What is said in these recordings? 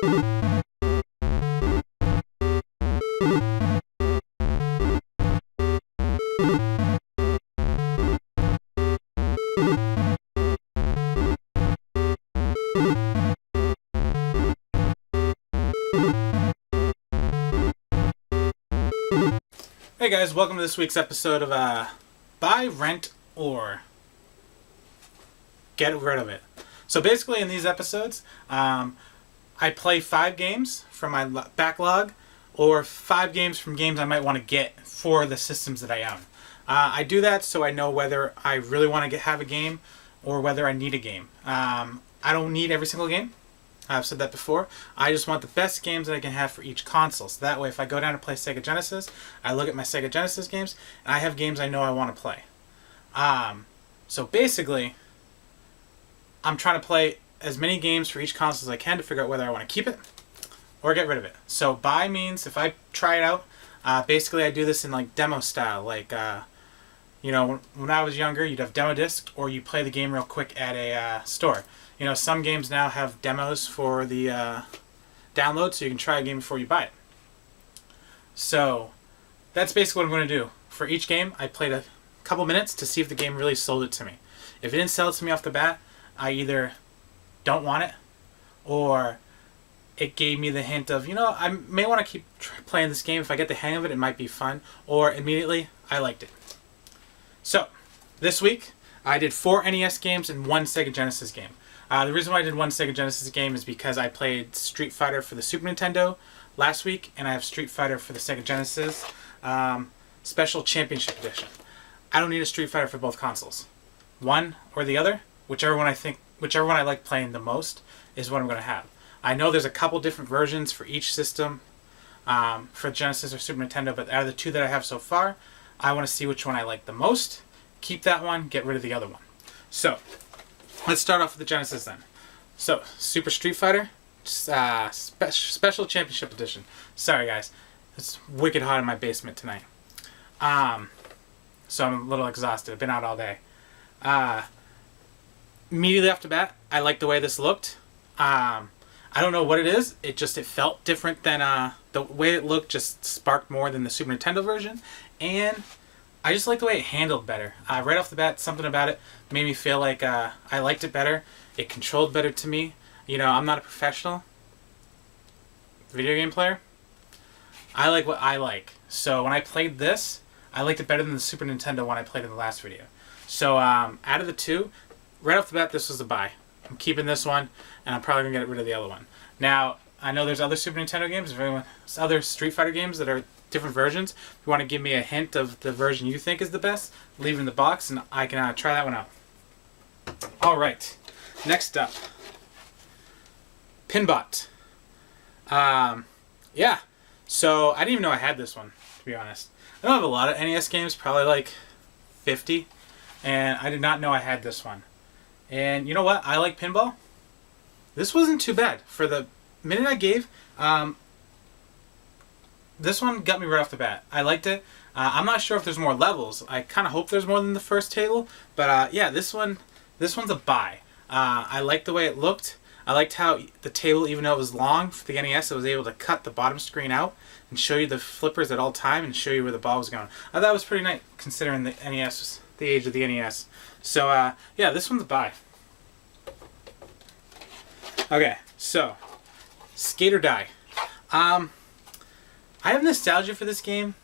Hey guys, welcome to this week's episode of Buy, Rent, or Get Rid of It. So basically in these episodes, I play 5 games from my backlog or 5 games from games I might want to get for the systems that I own. I do that so I know whether I really want to have a game or whether I need a game. I don't need every single game. I've said that before. I just want the best games that I can have for each console. So that way, if I go down to play Sega Genesis, I look at my Sega Genesis games, and I have games I know I want to play. So basically, I'm trying to play as many games for each console as I can to figure out whether I want to keep it or get rid of it. So buy means if I try it out, basically I do this in like demo style. Like, when I was younger, you'd have demo discs, or you play the game real quick at a store. You know, some games now have demos for the download, so you can try a game before you buy it. So that's basically what I'm going to do. For each game, I played a couple minutes to see if the game really sold it to me. If it didn't sell it to me off the bat, I either don't want it, or it gave me the hint of, I may want to keep playing this game. If I get the hang of it, it might be fun. Or immediately, I liked it. So, this week, I did 4 NES games and 1 Sega Genesis game. The reason why I did 1 Sega Genesis game is because I played Street Fighter for the Super Nintendo last week, and I have Street Fighter for the Sega Genesis Special Championship Edition. I don't need a Street Fighter for both consoles. One or the other, whichever one I like playing the most, is what I'm going to have. I know there's a couple different versions for each system for Genesis or Super Nintendo, but out of the 2 that I have so far, I want to see which one I like the most, keep that one, get rid of the other one. So, let's start off with the Genesis then. So, Super Street Fighter, Special Championship Edition. Sorry guys, it's wicked hot in my basement tonight. So I'm a little exhausted. I've been out all day. Immediately off the bat, I like the way this looked. I don't know what it is. It felt different than the way it looked. Just sparked more than the Super Nintendo version, and I just like the way it handled better. Right off the bat, something about it made me feel like I liked it better. It controlled better to me. I'm not a professional video game player. I like what I like. So when I played this, I liked it better than the Super Nintendo one I played in the last video. So out of the 2, right off the bat, this was a buy. I'm keeping this one, and I'm probably going to get rid of the other one. Now, I know there's other Super Nintendo games, other Street Fighter games that are different versions. If you want to give me a hint of the version you think is the best, leave it in the box, and I can try that one out. Alright, next up. Pinbot. Yeah, so I didn't even know I had this one, to be honest. I don't have a lot of NES games, probably like 50, and I did not know I had this one. And you know what? I like pinball. This wasn't too bad. For the minute I gave, this one got me right off the bat. I liked it. I'm not sure if there's more levels. I kind of hope there's more than the first table. But yeah, this one's a buy. I liked the way it looked. I liked how the table, even though it was long for the NES, it was able to cut the bottom screen out and show you the flippers at all time and show you where the ball was going. I thought it was pretty nice considering the NES, the age of the NES. So yeah, this one's a buy. Okay, so Skate or Die. I have nostalgia for this game.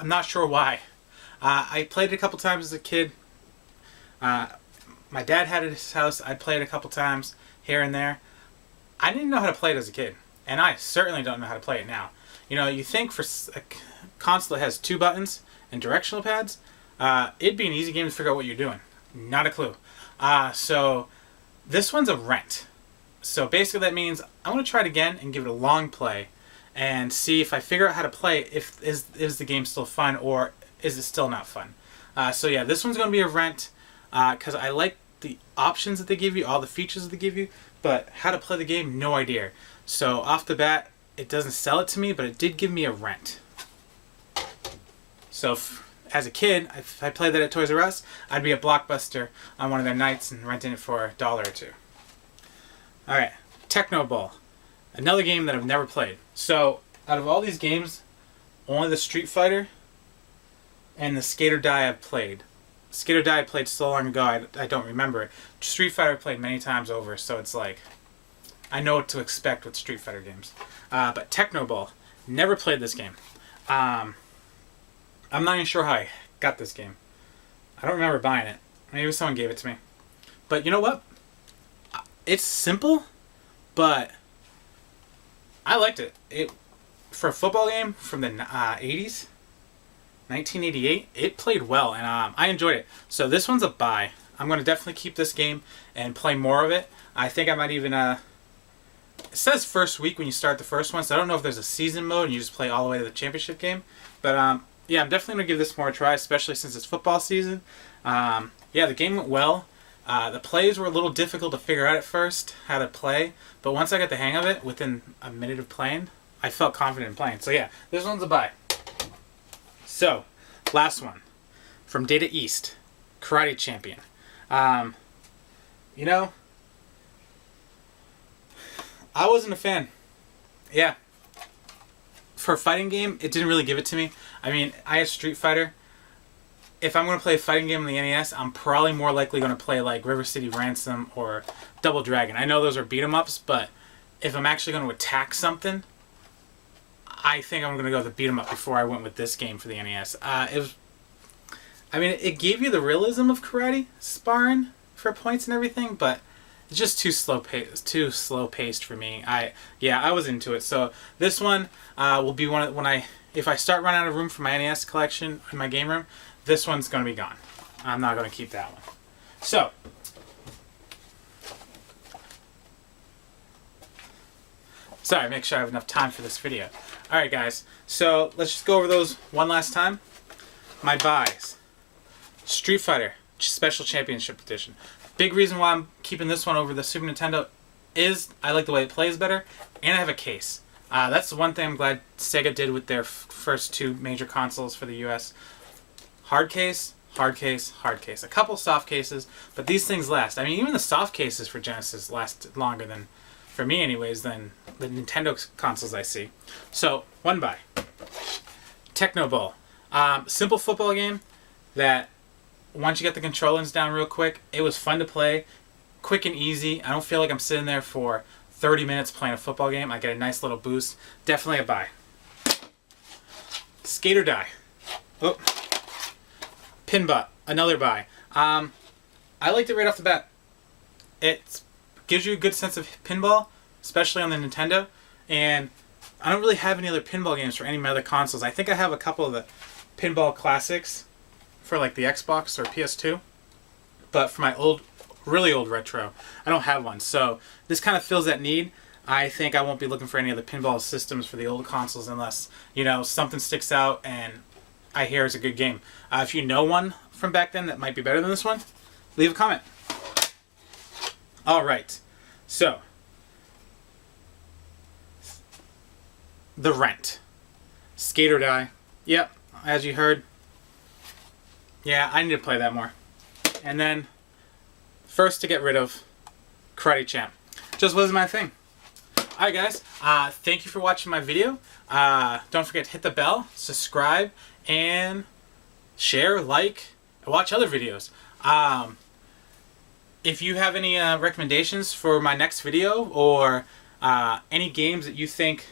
I'm not sure why. I played it a couple times as a kid. My dad had it at his house. I played it a couple times here and there. I didn't know how to play it as a kid, and I certainly don't know how to play it now. You think for a console that has 2 buttons and directional pads, it'd be an easy game to figure out what you're doing. Not a clue. So this one's a rent. So basically that means I'm going to try it again and give it a long play and see if I figure out how to play it, is the game still fun or is it still not fun. So yeah, this one's going to be a rent because I like the options that they give you, all the features that they give you, but how to play the game, no idea. So off the bat, it doesn't sell it to me, but it did give me a rent. So as a kid, if I played that at Toys R Us, I'd be at Blockbuster on one of their nights and renting it for $1 or $2. Alright, Techno another game that I've never played. So out of all these games, only the Street Fighter and the Skate or Die I've played. Skate or Die I played so long ago I don't remember it. Street Fighter I played many times over, so it's like I know what to expect with Street Fighter games. But Techno never played this game. I'm not even sure how I got this game. I don't remember buying it. Maybe someone gave it to me. But you know what? It's simple, but I liked it. For a football game from the 80s, 1988, it played well, and I enjoyed it. So this one's a buy. I'm going to definitely keep this game and play more of it. I think I might even... it says first week when you start the first one, so I don't know if there's a season mode and you just play all the way to the championship game. But yeah, I'm definitely going to give this more a try, especially since it's football season. Yeah, the game went well. The plays were a little difficult to figure out at first, how to play. But once I got the hang of it, within a minute of playing, I felt confident in playing. So yeah, this one's a buy. So, last one. From Data East, Karate Champion. You know, I wasn't a fan. Yeah. For a fighting game, it didn't really give it to me. I mean, I have Street Fighter. If I'm going to play a fighting game on the NES, I'm probably more likely going to play like River City Ransom or Double Dragon. I know those are beat-em-ups, but if I'm actually going to attack something, I think I'm going to go with the beat-em-up before I went with this game for the NES. It gave you the realism of karate sparring for points and everything, but it's just too slow paced for me. I was into it. So this one will be if I start running out of room for my NES collection in my game room, this one's going to be gone. I'm not going to keep that one. So sorry, make sure I have enough time for this video. All right, guys. So let's just go over those one last time. My buys: Street Fighter Special Championship Edition. Big reason why I'm keeping this one over the Super Nintendo is I like the way it plays better, and I have a case. That's the one thing I'm glad Sega did with their first two major consoles for the US. Hard case, hard case, hard case. A couple soft cases, but these things last. I mean, even the soft cases for Genesis last longer than, for me anyways, than the Nintendo consoles I see. So, one buy. Techno simple football game that once you get the controllers down real quick, it was fun to play, quick and easy. I don't feel like I'm sitting there for 30 minutes playing a football game. I get a nice little boost. Definitely a buy. Skate or Die. Oh. Pinbot, another buy. I liked it right off the bat. It gives you a good sense of pinball, especially on the Nintendo. And I don't really have any other pinball games for any of my other consoles. I think I have a couple of the pinball classics for like the Xbox or PS2. But for my really old retro, I don't have one. So this kind of fills that need. I think I won't be looking for any other pinball systems for the old consoles unless, something sticks out and I hear it's a good game. If you know one from back then that might be better than this one, leave a comment. All right. So, The Rent. Skate or Die. Yep, as you heard. Yeah, I need to play that more. And then, first to get rid of, Karate Champ. Just wasn't my thing. Alright guys, thank you for watching my video. Don't forget to hit the bell, subscribe, and share, like, and watch other videos. If you have any recommendations for my next video or any games that you think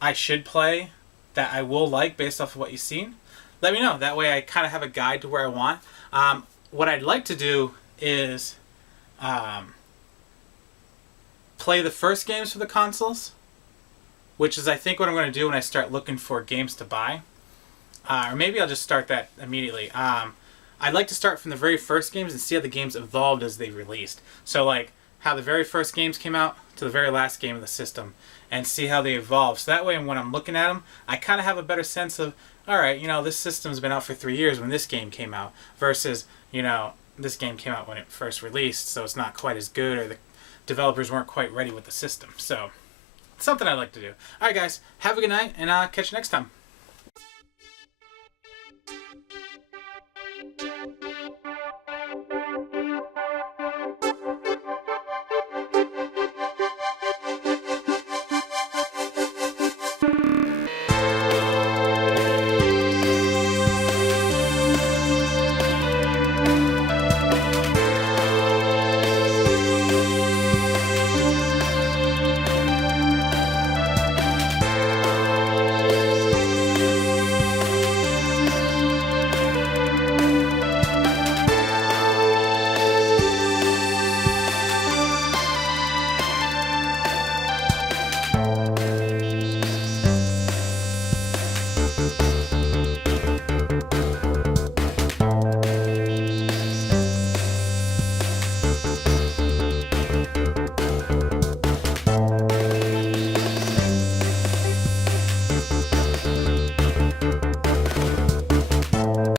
I should play that I will like based off of what you've seen, let me know. That way I kind of have a guide to where I want. What I'd like to do is play the first games for the consoles, which is I think what I'm going to do when I start looking for games to buy. Or maybe I'll just start that immediately. I'd like to start from the very first games and see how the games evolved as they released. So like how the very first games came out to the very last game of the system and see how they evolved. So that way when I'm looking at them, I kind of have a better sense of, alright, this system's been out for 3 years when this game came out versus, this game came out when it first released, so it's not quite as good or the developers weren't quite ready with the system. So, it's something I'd like to do. Alright guys, have a good night and catch you next time.